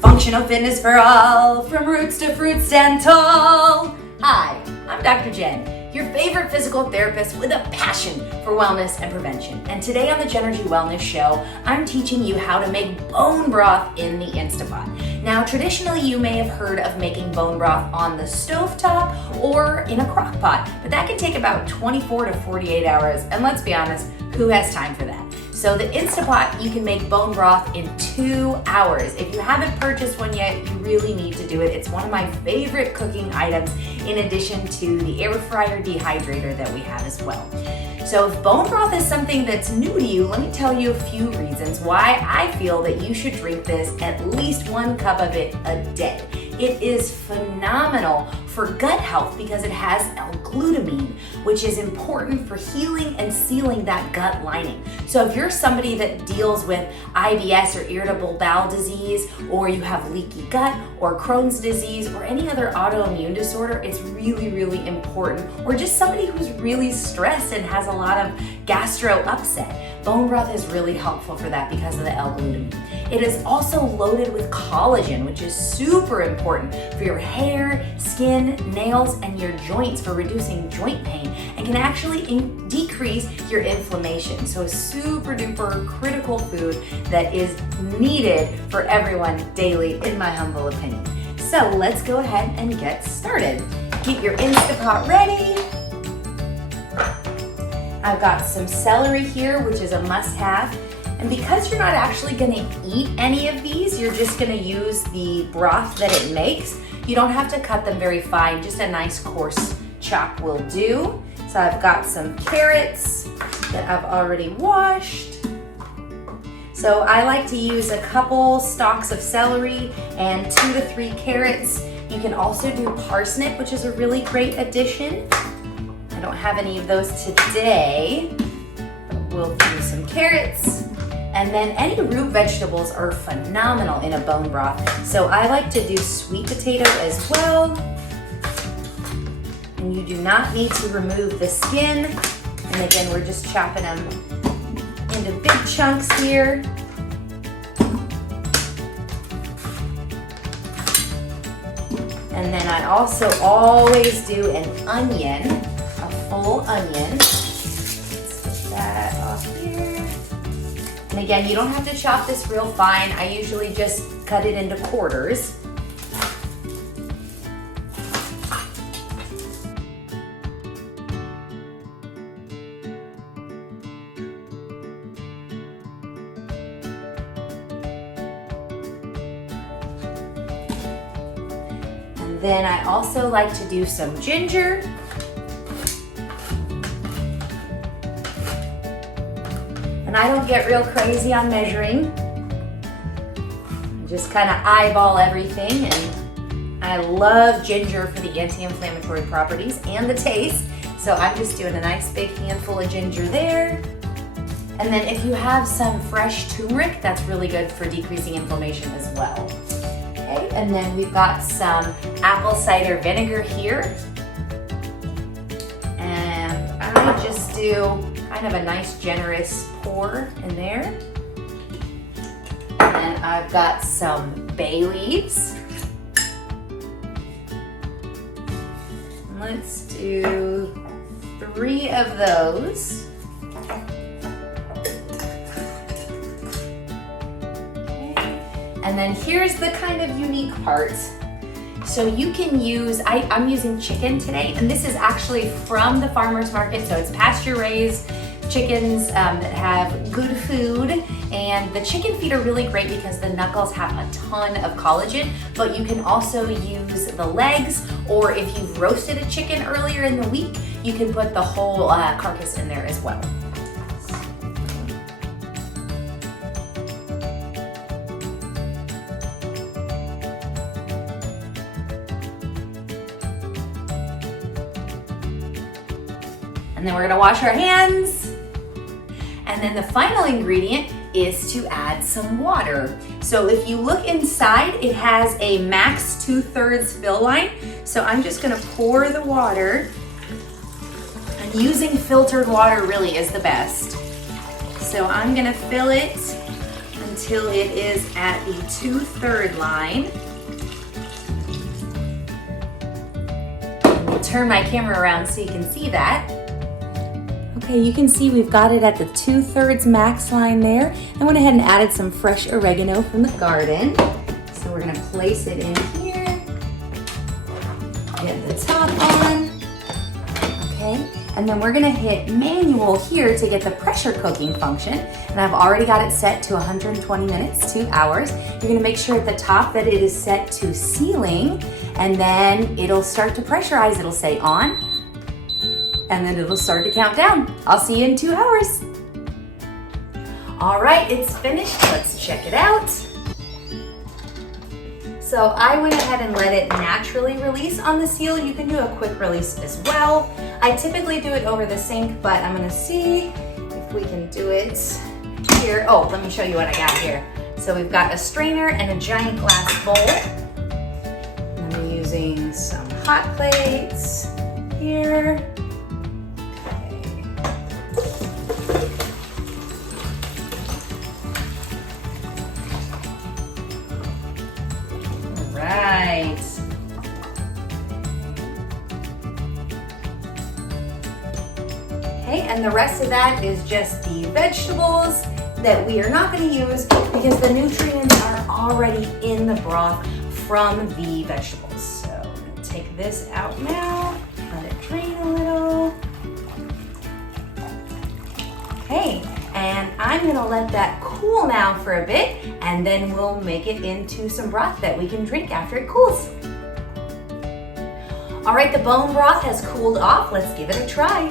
Functional fitness for all, from roots to fruits dental. Hi, I'm Dr. Jen, your favorite physical therapist with a passion for wellness and prevention. And today on the Genergy Wellness Show, I'm teaching you how to make bone broth in the Instapot. Now, traditionally, you may have heard of making bone broth on the stovetop or in a crock pot, but that can take about 24 to 48 hours. And let's be honest, who has time for that? So the Instapot, you can make bone broth in 2 hours. If you haven't purchased one yet, you really need to do it. It's one of my favorite cooking items in addition to the air fryer dehydrator that we have as well. So if bone broth is something that's new to you, let me tell you a few reasons why I feel that you should drink this, at least 1 cup of it a day. It is phenomenal for gut health because it has L-glutamine, which is important for healing and sealing that gut lining. So if you're somebody that deals with IBS or irritable bowel disease, or you have leaky gut or Crohn's disease or any other autoimmune disorder, it's really, really important. Or just somebody who's really stressed and has a lot of gastro upset. Bone broth is really helpful for that because of the L-glutamine. It is also loaded with collagen, which is super important for your hair, skin, nails, and your joints for reducing joint pain, and can actually decrease your inflammation. So a super duper critical food that is needed for everyone daily, in my humble opinion. So let's go ahead and get started. Get your Instapot ready. I've got some celery here, which is a must-have. And because you're not actually gonna eat any of these, you're just gonna use the broth that it makes. You don't have to cut them very fine, just a nice coarse chop will do. So I've got some carrots that I've already washed. So I like to use a couple stalks of celery and 2 to 3 carrots. You can also do parsnip, which is a really great addition. I don't have any of those today, but we'll do some carrots. And then any root vegetables are phenomenal in a bone broth. So I like to do sweet potato as well. And you do not need to remove the skin. And again, we're just chopping them into big chunks here. And then I also always do an onion, a full onion. Let's get that off here. And again, you don't have to chop this real fine. I usually just cut it into quarters. And then I also like to do some ginger. And I don't get real crazy on measuring. I just kind of eyeball everything, and I love ginger for the anti-inflammatory properties and the taste. So I'm just doing a nice big handful of ginger there. And then if you have some fresh turmeric, that's really good for decreasing inflammation as well. Okay, and then we've got some apple cider vinegar here. And I just do kind of a nice generous pour in there. And then I've got some bay leaves. Let's do 3 of those. Okay. And then here's the kind of unique part. So you can use, I'm using chicken today, and this is actually from the farmer's market, so it's pasture raised chickens that have good food, and the chicken feet are really great because the knuckles have a ton of collagen, but you can also use the legs, or if you've roasted a chicken earlier in the week, you can put the whole carcass in there as well. And then we're gonna wash our hands. And then the final ingredient is to add some water. So if you look inside, it has a max 2/3 fill line. So I'm just gonna pour the water. And using filtered water really is the best. So I'm gonna fill it until it is at the 2/3 line. Let me turn my camera around so you can see that. Okay, you can see we've got it at the 2/3 max line there. I went ahead and added some fresh oregano from the garden. So we're gonna place it in here. Get the top on. Okay, and then we're gonna hit manual here to get the pressure cooking function. And I've already got it set to 120 minutes, 2 hours. You're gonna make sure at the top that it is set to sealing, and then it'll start to pressurize. It'll say on, and then it'll start to count down. I'll see you in 2 hours. All right, it's finished. Let's check it out. So I went ahead and let it naturally release on the seal. You can do a quick release as well. I typically do it over the sink, but I'm gonna see if we can do it here. Oh, let me show you what I got here. So we've got a strainer and a giant glass bowl. I'm using some hot plates here. Right. Okay, and the rest of that is just the vegetables that we are not going to use because the nutrients are already in the broth from the vegetables. So I'm going to take this out now, let it drain a little. Okay, and I'm gonna let that cool now for a bit, and then we'll make it into some broth that we can drink after it cools. All right, the bone broth has cooled off. Let's give it a try.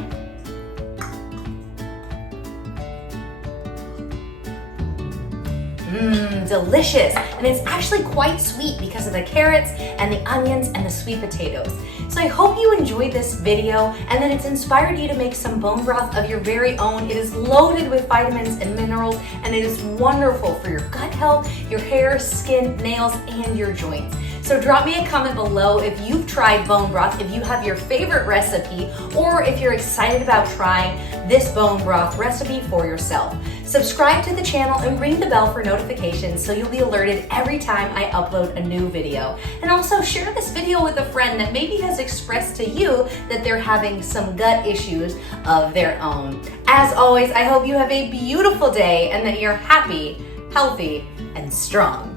Delicious. And it's actually quite sweet because of the carrots and the onions and the sweet potatoes. So I hope you enjoyed this video and that it's inspired you to make some bone broth of your very own. It is loaded with vitamins and minerals, and it is wonderful for your gut health, your hair, skin, nails, and your joints. So drop me a comment below if you've tried bone broth, if you have your favorite recipe, or if you're excited about trying this bone broth recipe for yourself. Subscribe to the channel and ring the bell for notifications so you'll be alerted every time I upload a new video. And also share this video with a friend that maybe has expressed to you that they're having some gut issues of their own. As always, I hope you have a beautiful day and that you're happy, healthy, and strong.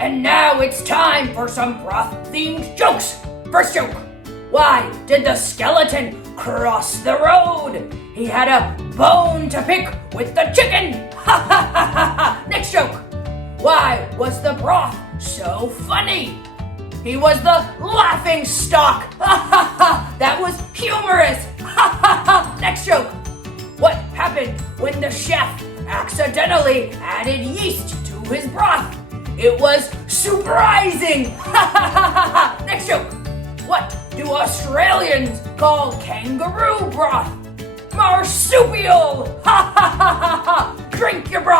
And now it's time for some broth-themed jokes. First joke. Why did the skeleton cross the road? He had a bone to pick with the chicken. Ha ha ha ha ha. Next joke. Why was the broth so funny? He was the laughing stock. Ha ha ha. That was humorous. Ha ha ha. Next joke. What happened when the chef accidentally added yeast to his broth? It was surprising. Ha ha ha ha ha. Next joke. What do Australians call kangaroo broth? Marsupial! Ha ha ha ha ha! Drink your broth!